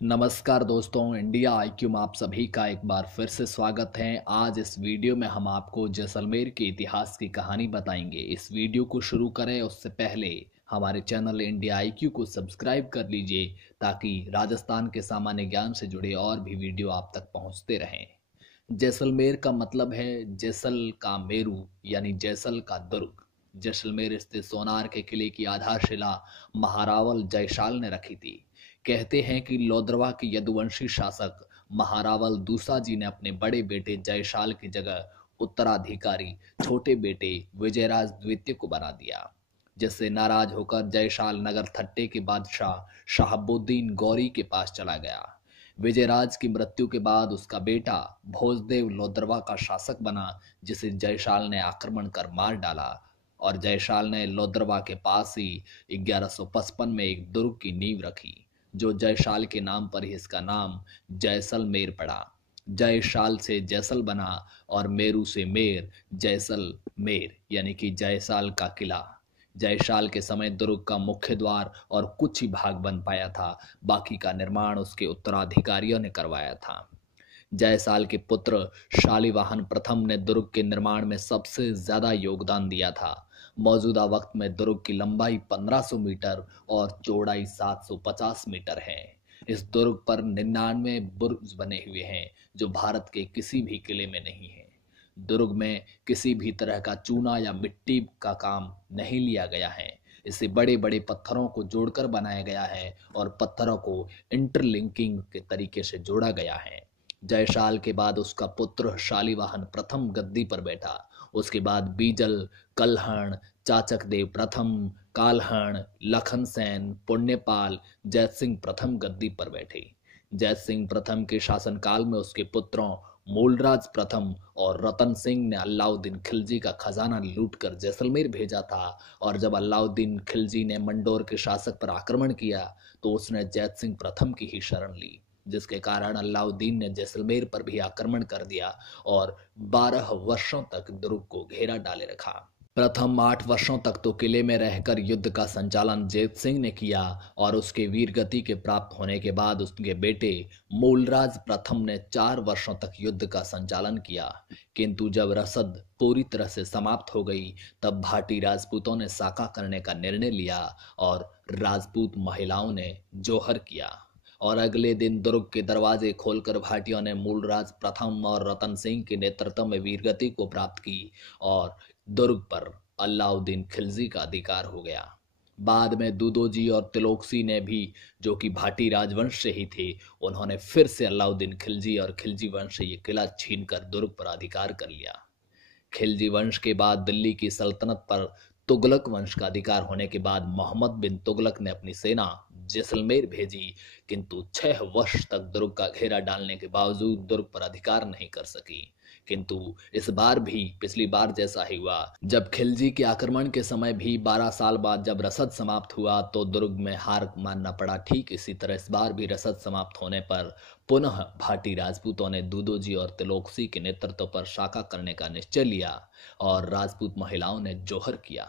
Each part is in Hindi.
नमस्कार दोस्तों, इंडिया आईक्यू में आप सभी का एक बार फिर से स्वागत है। आज इस वीडियो में हम आपको जैसलमेर के इतिहास की कहानी बताएंगे। इस वीडियो को शुरू करें उससे पहले हमारे चैनल इंडिया आईक्यू को सब्सक्राइब कर लीजिए ताकि राजस्थान के सामान्य ज्ञान से जुड़े और भी वीडियो आप तक पहुंचते रहें। जैसलमेर का मतलब है जैसल का मेरू यानी जैसल का दुर्ग। जैसलमेर स्थित सोनार के किले की आधारशिला महारावल जयशाल ने रखी थी। कहते हैं कि लोद्रवा के यदुवंशी शासक महारावल दूसा जी ने अपने बड़े बेटे जयशाल की जगह उत्तराधिकारी छोटे बेटे विजयराज द्वितीय को बना दिया, जिससे नाराज होकर जयशाल नगर थट्टे के बादशाह शहाबुद्दीन गौरी के पास चला गया। विजयराज की मृत्यु के बाद उसका बेटा भोजदेव लोद्रवा का शासक बना, जिसे जयशाल ने आक्रमण कर मार डाला और जयशाल ने लोद्रवा के पास ही 1155 में एक दुर्ग की नींव रखी, जो जयशाल के नाम पर ही इसका नाम जैसलमेर पड़ा। जयशाल से जैसल बना और मेरू से मेर, जैसलमेर यानी कि जयसाल का किला। जयशाल के समय दुर्ग का मुख्य द्वार और कुछ ही भाग बन पाया था, बाकी का निर्माण उसके उत्तराधिकारियों ने करवाया था। जयसाल के पुत्र शालिवाहन प्रथम ने दुर्ग के निर्माण में सबसे ज्यादा योगदान दिया था। मौजूदा वक्त में दुर्ग की लंबाई 1500 मीटर और चौड़ाई 750 मीटर है। इस दुर्ग पर 99 बुर्ज बने हुए हैं, जो भारत के किसी भी किले में नहीं है। दुर्ग में किसी भी तरह का चूना या मिट्टी का काम नहीं लिया गया है। इसे बड़े बड़े पत्थरों को जोड़कर बनाया गया है और पत्थरों को इंटरलिंकिंग के तरीके से जोड़ा गया है। जयशाल के बाद उसका पुत्र शालिवाहन प्रथम गद्दी पर बैठा। उसके बाद बीजल, कल्हण, चाचक देव प्रथम, काल्हण, लखन सेन, पुण्यपाल, जैत सिंह प्रथम गद्दी पर बैठे। जैत सिंह प्रथम के शासनकाल में उसके पुत्रों मूलराज प्रथम और रतन सिंह ने अलाउद्दीन खिलजी का खजाना लूटकर जैसलमेर भेजा था। और जब अलाउद्दीन खिलजी ने मंडोर के शासक पर आक्रमण किया तो उसने जैत सिंह प्रथम की ही शरण ली, जिसके कारण अलाउद्दीन ने जैसलमेर पर भी आक्रमण कर दिया और 12 वर्षों तक दुर्ग को घेरा डाले रखा। प्रथम 8 वर्षों तक तो किले में रहकर युद्ध का संचालन जैत सिंह ने किया और उसके वीर गति के प्राप्त होने के बाद उसके बेटे मूलराज प्रथम ने 4 वर्षों तक युद्ध का संचालन किया। किंतु जब रसद पूरी तरह से समाप्त हो गई तब भाटी राजपूतों ने साका करने का निर्णय लिया और राजपूत महिलाओं ने जोहर किया और अगले दिन दुर्ग के दरवाजे खोलकर भाटियों ने मूलराज प्रथम और रतन सिंह के नेतृत्व में वीरगति को प्राप्त की और दुर्ग पर अलाउद्दीन खिलजी का अधिकार हो गया। बाद में दूदोजी और तिलोकसी ने भी, जो कि भाटी राजवंश से ही थे, उन्होंने फिर से अलाउद्दीन खिलजी और खिलजी वंश से ये किला छीनकर दुर्ग पर अधिकार कर लिया। खिलजी वंश के बाद दिल्ली की सल्तनत पर तुगलक वंश का अधिकार होने के बाद मोहम्मद बिन तुगलक ने अपनी सेना जैसलमेर भेजी, किंतु 6 वर्ष तक दुर्ग का घेरा डालने के बावजूद दुर्ग पर अधिकार नहीं कर सकी। किंतु इस बार भी पिछली बार जैसा ही हुआ। जब खिलजी के आक्रमण के समय भी 12 साल बाद जब रसद समाप्त हुआ तो दुर्ग में हार मानना पड़ा। ठीक इसी तरह इस बार भी रसद समाप्त होने पर पुनः भाटी राजपूतों ने दूदोजी और तिलोकसी के नेतृत्व पर साका करने का निश्चय लिया और राजपूत महिलाओं ने जोहर किया।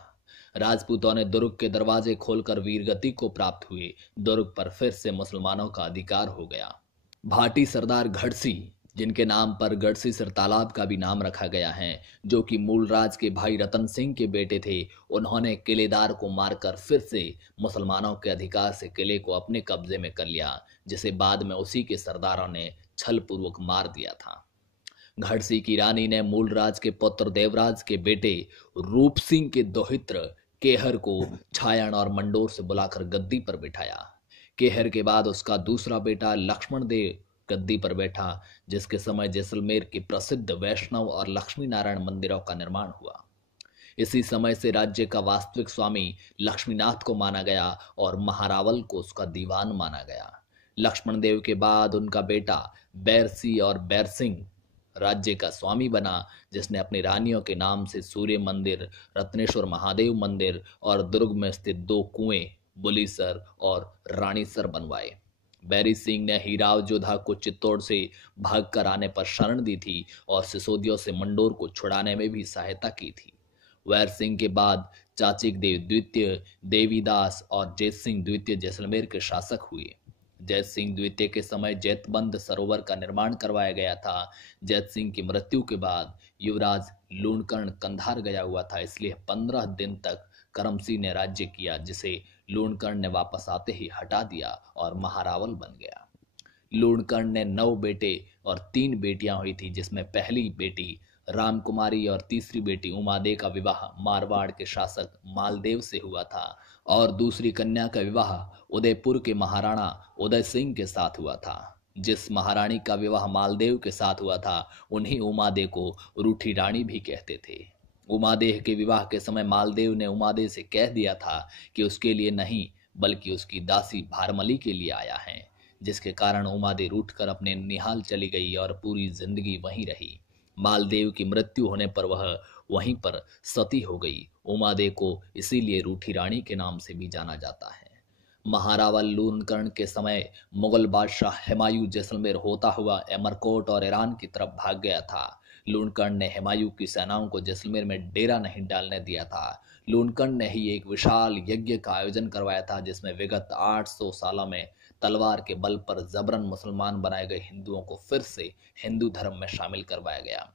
राजपूतों ने दुर्ग के दरवाजे खोलकर वीरगति को प्राप्त हुए। दुर्ग पर फिर से मुसलमानों का अधिकार हो गया। भाटी सरदार गढ़सी, जिनके नाम पर गढ़सीसर तालाब का भी नाम रखा गया है, जो कि मूलराज के भाई रतन सिंह के बेटे थे, उन्होंने किलेदार को मारकर फिर से मुसलमानों के अधिकार से किले को अपने कब्जे में कर लिया, जिसे बाद में उसी के सरदारों ने छल पूर्वक मार दिया था। घड़सी की रानी ने मूलराज के पुत्र देवराज के बेटे रूप सिंह के दोहित्र केहर को छायण और मंडोर से बुलाकर गद्दी पर बिठाया। केहर के बाद उसका दूसरा बेटा लक्ष्मण देव गद्दी पर बैठा, जिसके समय जैसलमेर के प्रसिद्ध वैष्णव और लक्ष्मी नारायण मंदिरों का निर्माण हुआ। इसी समय से राज्य का वास्तविक स्वामी लक्ष्मीनाथ को माना गया और महारावल को उसका दीवान माना गया। लक्ष्मण देव के बाद उनका बेटा बैरसी और बैरसिंह राज्य का स्वामी बना, जिसने अपनी रानियों के नाम से सूर्य मंदिर, रत्नेश्वर महादेव मंदिर और दुर्ग में स्थित 2 कुएं बुलीसर और रानीसर बनवाए। बैरी सिंह ने हीराव जोधा को चित्तौड़ से भागकर आने पर शरण दी थी और सिसोदियों से मंडोर को छुड़ाने में भी सहायता की थी। वैर सिंह के बाद चाचिक देव द्वितीय, देवीदास और जेत सिंह द्वितीय जैसलमेर के शासक हुए। जैत सिंह द्वितीय के समय जैतबंद सरोवर का निर्माण करवाया गया था। जैत सिंह की मृत्यु के बाद युवराज लूणकर्ण कंधार गया हुआ था, इसलिए 15 दिन तक करमसिंह ने राज्य किया, जिसे लूणकर्ण ने वापस आते ही हटा दिया और महारावल बन गया। लूणकर्ण ने 9 बेटे और 3 बेटियां हुई थी, जिसमें पहली बेटी रामकुमारी और तीसरी बेटी उमादे का विवाह मारवाड़ के शासक मालदेव से हुआ था और दूसरी कन्या का विवाह उदयपुर के महाराणा उदय सिंह के साथ हुआ था। जिस महारानी का विवाह मालदेव के साथ हुआ था, उन्हीं उमादे को रूठी रानी भी कहते थे। उमादेह के विवाह के समय मालदेव ने उमादे से कह दिया था कि उसके लिए नहीं बल्कि उसकी दासी भारमली के लिए आया है, जिसके कारण उमादे रूठकर अपने निहाल चली गई और पूरी जिंदगी वहीं रही। मालदेव की मृत्यु होने पर वह वहीं पर सती हो गई। उमादे को इसीलिए रूठी रानी के नाम से भी जाना जाता है। महारावल लूणकर्ण के समय मुगल बादशाह हुमायूं जैसलमेर होता हुआ अमरकोट और ईरान की तरफ भाग गया था। लूणकर्ण ने हुमायूं की सेनाओं को जैसलमेर में डेरा नहीं डालने दिया था। लूणकर्ण ने ही एक विशाल यज्ञ का आयोजन करवाया था, जिसमें विगत 800 सालों में तलवार के बल पर जबरन मुसलमान बनाए गए हिंदुओं को फिर से हिंदू धर्म में शामिल करवाया गया।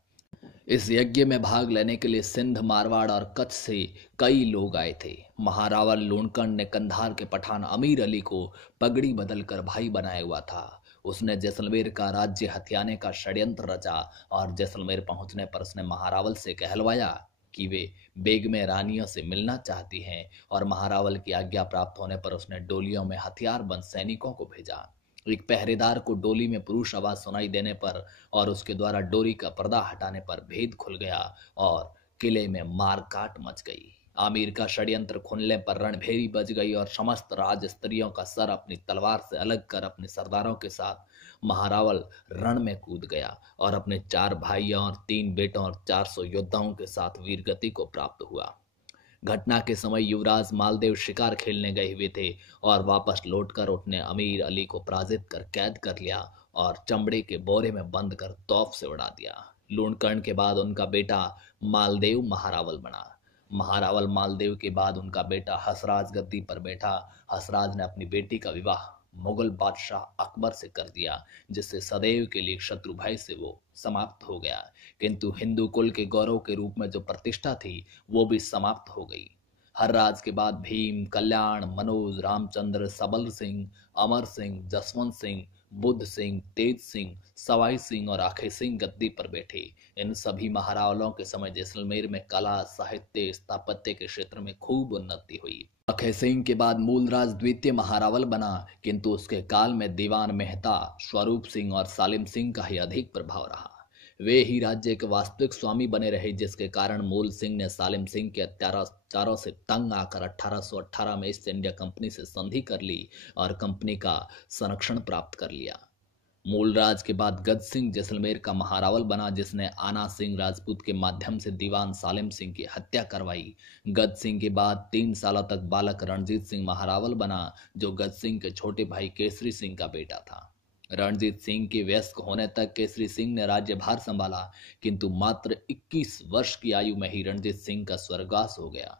इस यज्ञ में भाग लेने के लिए सिंध, मारवाड़ और कच्छ से कई लोग आए थे। महारावल लूणकर्ण ने कंधार के पठान अमीर अली को पगड़ी बदलकर भाई बनाया हुआ था। उसने जैसलमेर का राज्य हथियाने का षड्यंत्र रचा और जैसलमेर पहुंचने पर उसने महारावल से कहलवाया कि वे बेगमे रानियों से मिलना चाहती हैं, और महारावल की आज्ञा प्राप्त होने पर उसने डोलियों में हथियारबंद सैनिकों को भेजा। एक पहरेदार को डोली में पुरुष आवाज सुनाई देने पर और उसके द्वारा डोरी का पर्दा हटाने पर भेद खुल गया और किले में मारकाट मच गई। आमिर का षड्यंत्र खुलने पर रणभेरी बज गई और समस्त राज स्त्रियों का सर अपनी तलवार से अलग कर अपने सरदारों के साथ महारावल रण में कूद गया और अपने 4 भाइयों और 3 बेटों और 400 योद्धाओं के साथ वीरगति को प्राप्त हुआ। घटना के समय युवराज मालदेव शिकार खेलने गए हुए थे और वापस लौटकर उसने अमीर अली को पराजित कर कैद कर लिया और चमड़े के बोरे में बंद कर तौफ से उड़ा दिया। लूणकर्ण के बाद उनका बेटा मालदेव महारावल बना। महारावल मालदेव के बाद उनका बेटा हसराज गद्दी पर बैठा। हसराज ने अपनी बेटी का विवाह मुगल बादशाह अकबर से कर दिया, जिससे सदैव के लिए शत्रु भय से वो समाप्त हो गया। किंतु हिंदू कुल के गौरव के रूप में जो प्रतिष्ठा थी वो भी समाप्त हो गई। हर राज के बाद भीम, कल्याण, मनोज, रामचंद्र, सबल सिंह, अमर सिंह, जसवंत सिंह, बुद्ध सिंह, तेज सिंह, सवाई सिंह और आखे सिंह गद्दी पर बैठे। इन सभी महारावलों के समय जैसलमेर में कला, साहित्य, स्थापत्य के क्षेत्र में खूब उन्नति हुई। आखे सिंह के बाद मूलराज द्वितीय महारावल बना, किंतु उसके काल में दीवान मेहता, स्वरूप सिंह और सालिम सिंह का ही अधिक प्रभाव रहा। वे ही राज्य के वास्तविक स्वामी बने रहे, जिसके कारण मूल सिंह ने सालिम सिंह के अत्याचारों से तंग आकर 1818 में ईस्ट इंडिया कंपनी से संधि कर ली और कंपनी का संरक्षण प्राप्त कर लिया। मूलराज के बाद गद सिंह जैसलमेर का महारावल बना, जिसने आना सिंह राजपूत के माध्यम से दीवान सालिम सिंह की हत्या करवाई। गद सिंह के बाद 3 सालों तक बालक रणजीत सिंह महारावल बना, जो गद सिंह के छोटे भाई केसरी सिंह का बेटा था। रणजीत सिंह के वयस्क होने तक केसरी सिंह ने राज्यभार संभाला, किंतु मात्र 21 वर्ष की आयु में ही रणजीत सिंह का स्वर्गवास हो गया।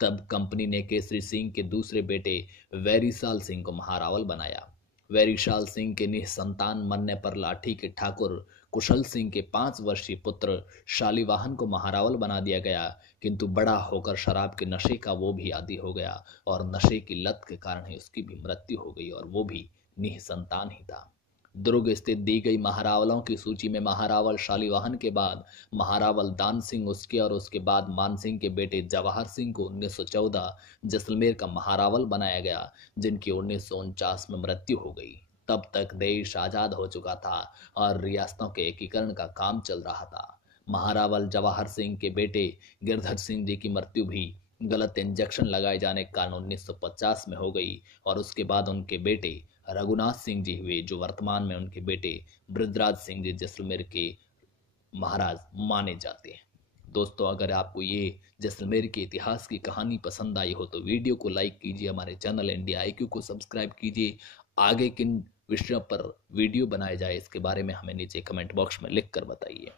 तब कंपनी ने केसरी सिंह के दूसरे बेटे वैरीसाल सिंह को महारावल बनाया। वैरीशाल सिंह के निसंतान मरने पर लाठी के ठाकुर कुशल सिंह के 5 वर्षीय पुत्र शालीवाहन को महारावल बना दिया गया, किंतु बड़ा होकर शराब के नशे का वो भी आदी हो गया और नशे की लत के कारण ही उसकी भी मृत्यु हो गई और वो भी निसंतान ही था। दुर्ग स्थित दी गई महारावलों की सूची में महारावल शालीवाहन के बाद महारावल दान सिंह उसके और उसके बाद मान सिंह के बेटे जवाहर सिंह को 1914 जैसलमेर का महारावल बनाया गया, जिनकी 1949 में मृत्यु हो गई। तब तक देश आजाद हो चुका था और रियासतों के एकीकरण का काम चल रहा था। महारावल जवाहर सिंह के बेटे गिरधर सिंह जी की मृत्यु भी गलत इंजेक्शन लगाए जाने के कारण 1950 में हो गई और उसके बाद उनके बेटे रघुनाथ सिंह जी हुए, जो वर्तमान में उनके बेटे बृजराज सिंह जी जैसलमेर के महाराज माने जाते हैं। दोस्तों, अगर आपको ये जैसलमेर के इतिहास की कहानी पसंद आई हो तो वीडियो को लाइक कीजिए, हमारे चैनल इंडिया IQ को सब्सक्राइब कीजिए। आगे किन विषयों पर वीडियो बनाए जाए इसके बारे में हमें नीचे कमेंट बॉक्स में लिख कर बताइए।